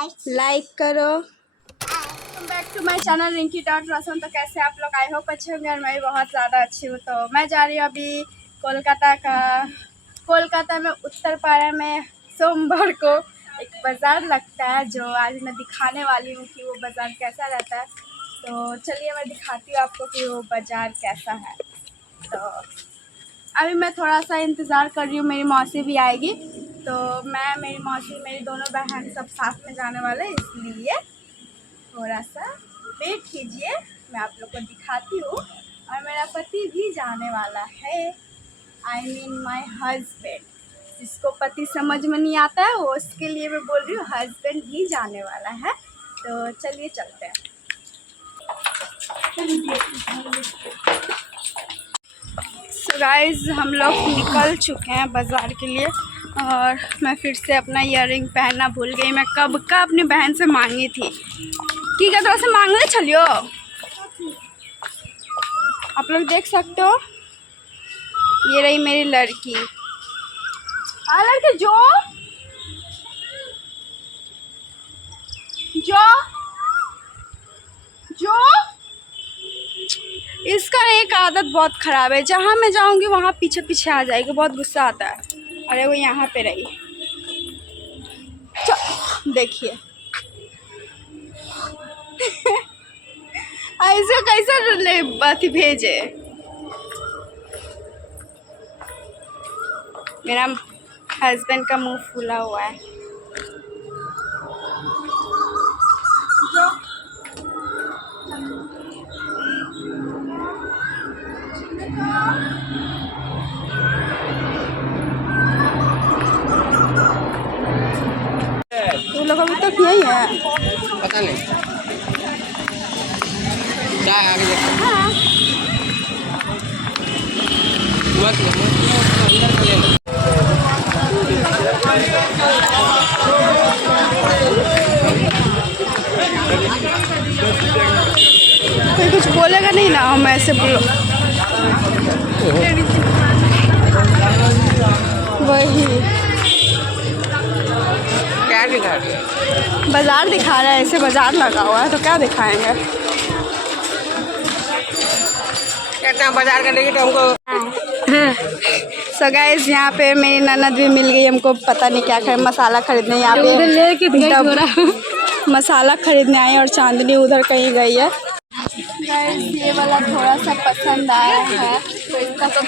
Like करो। Welcome back to my channel Rinki dot रसन। तो कैसे आप लोग, आई होप अच्छे होंगे और मैं भी बहुत ज़्यादा अच्छी हूँ। तो मैं जा रही हूँ अभी कोलकाता में उत्तरपाड़ा में सोमवार को एक बाज़ार लगता है, जो आज मैं दिखाने वाली हूँ कि वो बाज़ार कैसा रहता है। तो चलिए मैं दिखाती हूँ आपको कि वो बाज़ार कैसा है। तो अभी मैं थोड़ा सा इंतज़ार कर रही हूँ, मेरी मौसी भी आएगी। तो मैं, मेरी मौसी, मेरी दोनों बहन सब साथ में जाने वाले, इसलिए थोड़ा सा वेट कीजिए, मैं आप लोग को दिखाती हूँ। और मेरा पति भी जाने वाला है, आई मीन माई हस्बैंड। जिसको पति समझ में नहीं आता है वो, उसके लिए मैं बोल रही हूँ हस्बैंड ही जाने वाला है। तो चलिए चलते हैं। सो गाइस, हम लोग निकल चुके हैं बाज़ार के लिए और मैं फिर से अपना ईयरिंग पहनना भूल गई। मैं कब का अपनी बहन से मांगी थी कि क्या से मांगने चलियो। आप लोग देख सकते हो, ये रही मेरी लड़की। हाँ लड़की, जो जो जो इसका एक आदत बहुत ख़राब है, जहाँ मैं जाऊँगी वहाँ पीछे पीछे आ जाएगी, बहुत गुस्सा आता है। अरे वो यहाँ पे रही, देखिए ऐसे कैसे बात भेजे। मेरा हस्बैंड का मुंह फूला हुआ है। तो लोग अभी तक यही है, पता नहीं क्या आगे देखते हैं। कोई कुछ बोलेगा नहीं ना, हम ऐसे बोलो। वही क्या दिखा रही है? बाजार दिखा रहा है, ऐसे बाजार लगा हुआ है तो क्या दिखाएंगे। कहते हैं बाजार का टिकट हमको। सो गाइस, यहाँ पे मेरी ननद भी मिल गई हमको, पता नहीं क्या खरीद, मसाला खरीदने यहाँ पे मसाला खरीदने आए और चांदनी उधर कहीं गई है। गाइस, ये वाला थोड़ा सा पसंद आया है तो इसका तो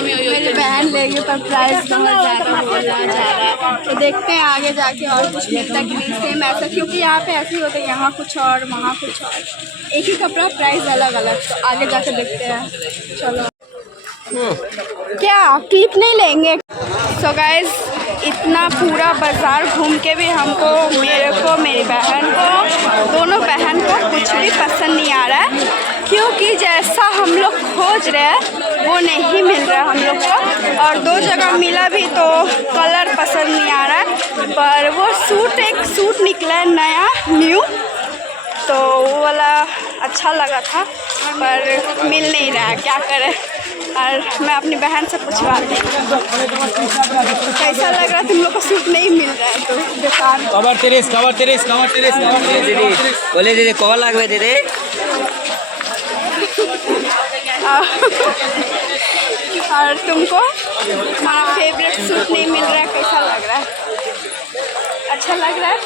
मेरी बहन लेगी, पर प्राइस बहुत ज़्यादा बोला जा रहा है। तो देखते हैं आगे जाके और कुछ मिलता कि नहीं सेम ऐसा, क्योंकि यहाँ पे ऐसे ही होता है, यहाँ कुछ और वहाँ कुछ और, एक ही कपड़ा प्राइस अलग अलग। तो आगे जाके देखते हैं। चलो, क्या क्लिप नहीं लेंगे? सो गाइस, इतना पूरा बाज़ार घूम के भी हमको, मेरे को, मेरी बहन को, दोनों बहन को कुछ भी पसंद नहीं आ रहा है, क्योंकि जैसा हम लोग खोज रहे हैं वो नहीं मिल रहा है हम लोग को। और दो जगह मिला भी तो कलर पसंद नहीं आ रहा है। पर वो एक सूट निकला है नया न्यू, तो वो वाला अच्छा लगा था, पर मिल नहीं रहा है, क्या करें। और मैं अपनी बहन से पूछवाती हूँ कैसा लग रहा है, तुम लोग को सूट नहीं मिल रहा है तो दुकान। कवर तेरेस बोले दीदी कवर लागवे दीदी। और तुमको हमारा फेवरेट सूट नहीं मिल रहा है, कैसा लग रहा है? अच्छा लग रहा है?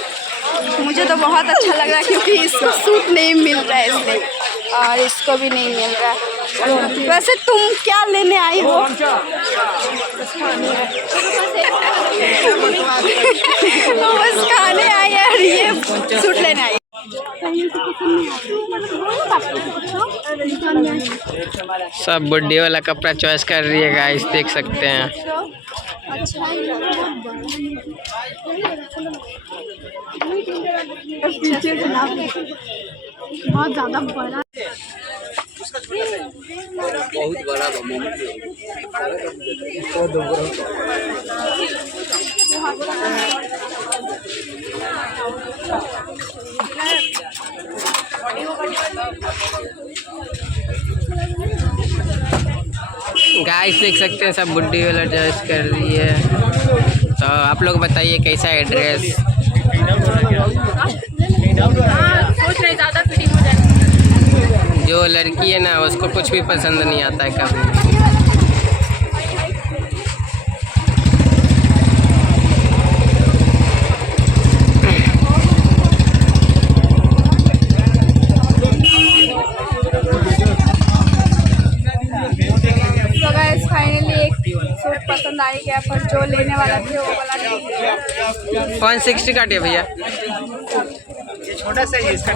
मुझे तो बहुत अच्छा लग रहा है, क्योंकि इसको सूट नहीं मिल रहा है इसलिए, और इसको भी नहीं मिल रहा है। वैसे तुम क्या लेने आई हो? बस खाने आई है और ये सूट लेने आई। सब बर्थडे वाला कपड़ा चॉइस कर रही है गाइस, देख सकते हैं। अच्छा ही लग रहा है, बहुत ज़्यादा बड़ा, बहुत बड़ा गाइस देख सकते हैं सब बुड्ढी वाला ड्रेस कर रही है। तो आप लोग बताइए कैसा है ड्रेस। जो लड़की है ना उसको कुछ भी पसंद नहीं आता है कभी। तो गाइस फाइनली एक सूट पसंद आ गया, पर जो लेने वाला थे वो वाला नहीं है। 160 काटिए भैया। छोटा सा ही इसका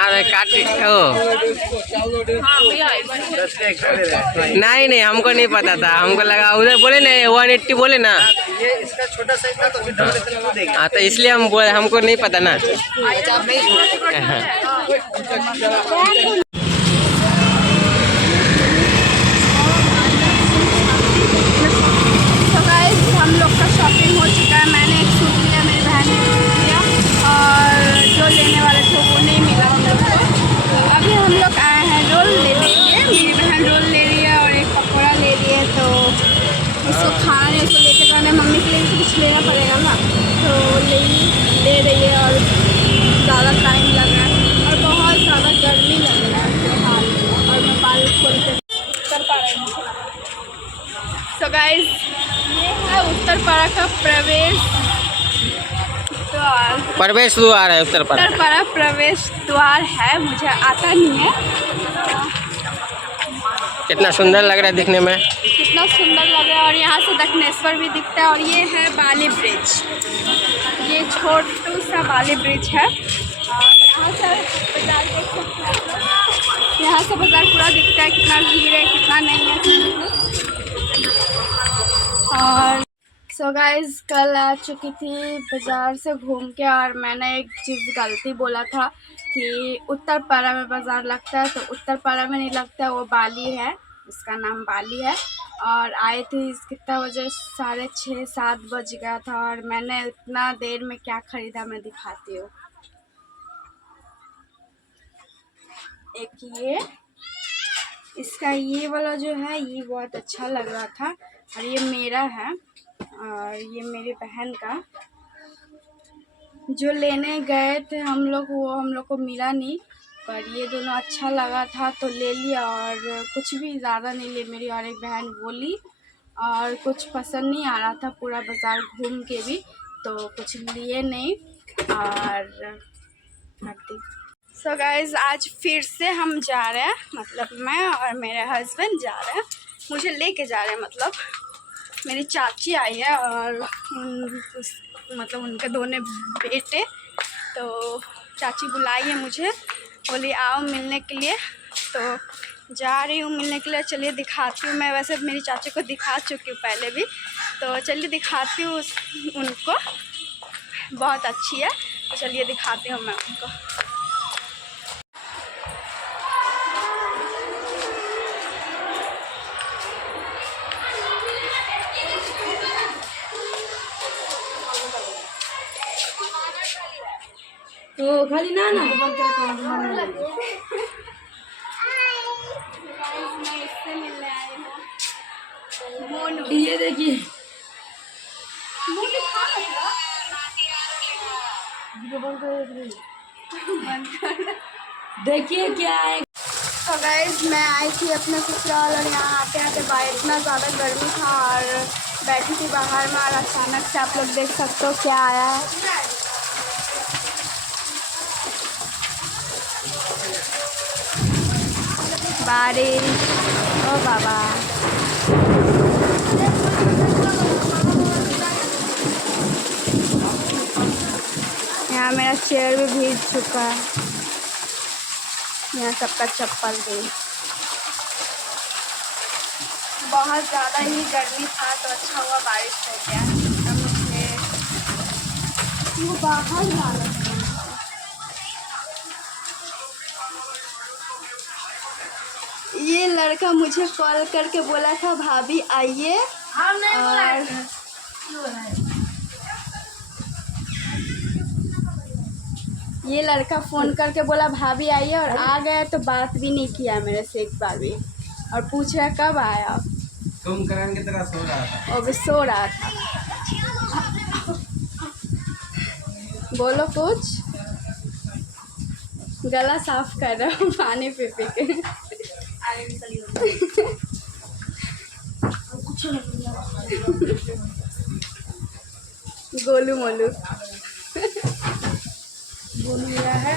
अरे काट ओ नहीं नहीं, हमको नहीं पता था, हमको लगा उधर बोले ना 180 बोले ना, ये इसका छोटा साइज था तो फिर डबल एक्सेल को देंगे। हाँ तो इसलिए हम बोले, हमको नहीं पता ना। तो गाइस हम लोग का शॉपिंग हो चुका है। मैंने एक सूट लिया, मेरी बहन ने एक सूट लिया, और जो लेने वाले थे वो नहीं मिला हम लोग को। तो अभी हम लोग आए हैं रोल लेने के लिए। मेरी बहन रोल ले रही है और एक पकौड़ा ले रही है, तो उसको खाना नहीं, उसको लेके जाना, मम्मी के लिए भी कुछ लेना पड़ेगा ना, तो ले रही है। और ज़्यादा टाइम लग रहा है और बहुत ज़्यादा गर्मी लग रहा है फिलहाल, और मैं बाल खोल के कर पा रही हूँ। तो गाइस ये है उत्तरपाड़ा का प्रवेश द्वार। प्रवेश द्वार है उत्तरपाड़ा। उत्तरपाड़ा प्रवेश द्वार है, मुझे आता नहीं है। कितना सुंदर लग रहा है दिखने में, कितना सुंदर लग रहा है, और यहाँ से दक्षिणेश्वर भी दिखता है। और ये है बाली ब्रिज, ये छोटू सा बाली ब्रिज है। और यहाँ से बाजार देख सकते हैं, यहाँ से बाजार पूरा दिखता है, कितना भीड़ है कितना नहीं है। और सो गाइस कल आ चुकी थी बाज़ार से घूम के, और मैंने एक चीज़ गलती बोला था कि उत्तरपाड़ा में बाज़ार लगता है, तो उत्तरपाड़ा में नहीं लगता है, वो बाली है, उसका नाम बाली है। और आए थे कितना बजे, 6:30-7 बज गया था, और मैंने इतना देर में क्या ख़रीदा मैं दिखाती हूँ। एक ये इसका ये वाला जो है ये बहुत अच्छा लग रहा था, और ये मेरा है, और ये मेरी बहन का। जो लेने गए थे हम लोग वो हम लोग को मिला नहीं, पर ये दोनों अच्छा लगा था तो ले लिया, और कुछ भी ज़्यादा नहीं ले, मेरी और एक बहन बोली, और कुछ पसंद नहीं आ रहा था पूरा बाज़ार घूम के भी, तो कुछ लिए नहीं और सो गाइस आज फिर से हम जा रहे हैं, मतलब मैं और मेरे हस्बैंड जा रहे हैं, मुझे लेके जा रहे हैं। मतलब मेरी चाची आई है और मतलब उनके दोनों बेटे, तो चाची बुलाई है मुझे, बोली आओ मिलने के लिए, तो जा रही हूँ मिलने के लिए। चलिए दिखाती हूँ, मैं वैसे मेरी चाची को दिखा चुकी हूँ पहले भी, तो चलिए दिखाती हूँ उनको, बहुत अच्छी है, तो चलिए दिखाती हूँ मैं उनको। तो खाली ना मैं इससे मिलने आई हूँ मोनू। ये देखिए देखिए क्या है। तो गाइस मैं आई थी अपने ससुराल, और यहाँ आते आते बाहर इतना ज़्यादा गर्मी था, और बैठी थी बाहर में, और अचानक से आप लोग देख सकते हो क्या आया है। बारिश, ओ बाबा, यहाँ मेरा चेयर भी भीग चुका है, यहाँ सबका चप्पल भी। बहुत ज़्यादा ही गर्मी था, तो अच्छा हुआ बारिश हो गया। अब मुझे वो बाहर जा रहा था। ये लड़का मुझे कॉल करके बोला था भाभी आइए, और ये लड़का फ़ोन करके बोला भाभी आइए, और आ गया, तो बात भी नहीं किया मेरे से एक बार भी, और पूछ रहा कब आया। कुंभकर्ण की तरह सो रहा था। और भी सो रहा था। बोलो कुछ। गला साफ कर रहा हूँ पानी पी पी के। गोलू मोलू गोलू मेरा है।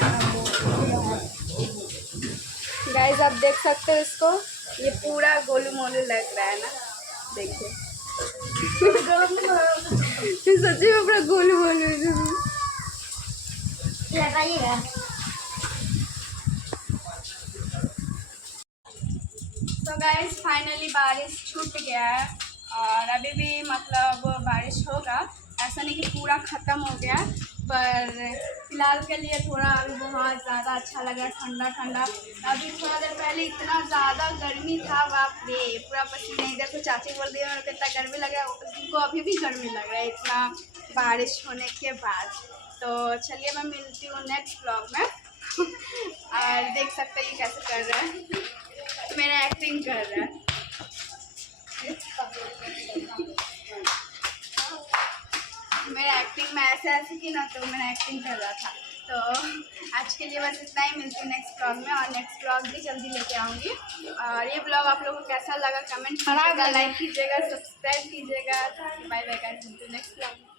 गाइस आप देख सकते हो इसको, ये पूरा गोलू मोलू लग रहा है ना, देखिए। सच्ची में पूरा गोलू मोलू लगाइएगा। तो गाइस फाइनली बारिश छूट गया है और अभी भी मतलब बारिश होगा, ऐसा नहीं कि पूरा ख़त्म हो गया, पर फिलहाल के लिए थोड़ा अभी बहुत ज़्यादा अच्छा लगा, ठंडा ठंडा। अभी थोड़ा देर पहले इतना ज़्यादा गर्मी था, बाप रे, पूरा पसीना। इधर तो चाची बोल रही है मेरे को इतना गर्मी लग रहा है, उनको अभी भी गर्मी लग रहा है इतना बारिश होने के बाद। तो चलिए मैं मिलती हूँ नेक्स्ट ब्लॉग में। और देख सकते हैं ये कैसे कर रहा है, मेरा एक्टिंग कर रहा है। मेरा एक्टिंग में ऐसे की ना, तो मेरा एक्टिंग कर रहा था। तो आज के लिए बस इतना ही, मिलती हूँ नेक्स्ट ब्लॉग में, और नेक्स्ट ब्लॉग भी जल्दी लेके आऊँगी। और ये ब्लॉग आप लोगों को कैसा लगा कमेंट कीजिएगा, लाइक कीजिएगा, सब्सक्राइब कीजिएगा। बाय बाय गाइस, मिलती हूँ नेक्स्ट ब्लॉग में।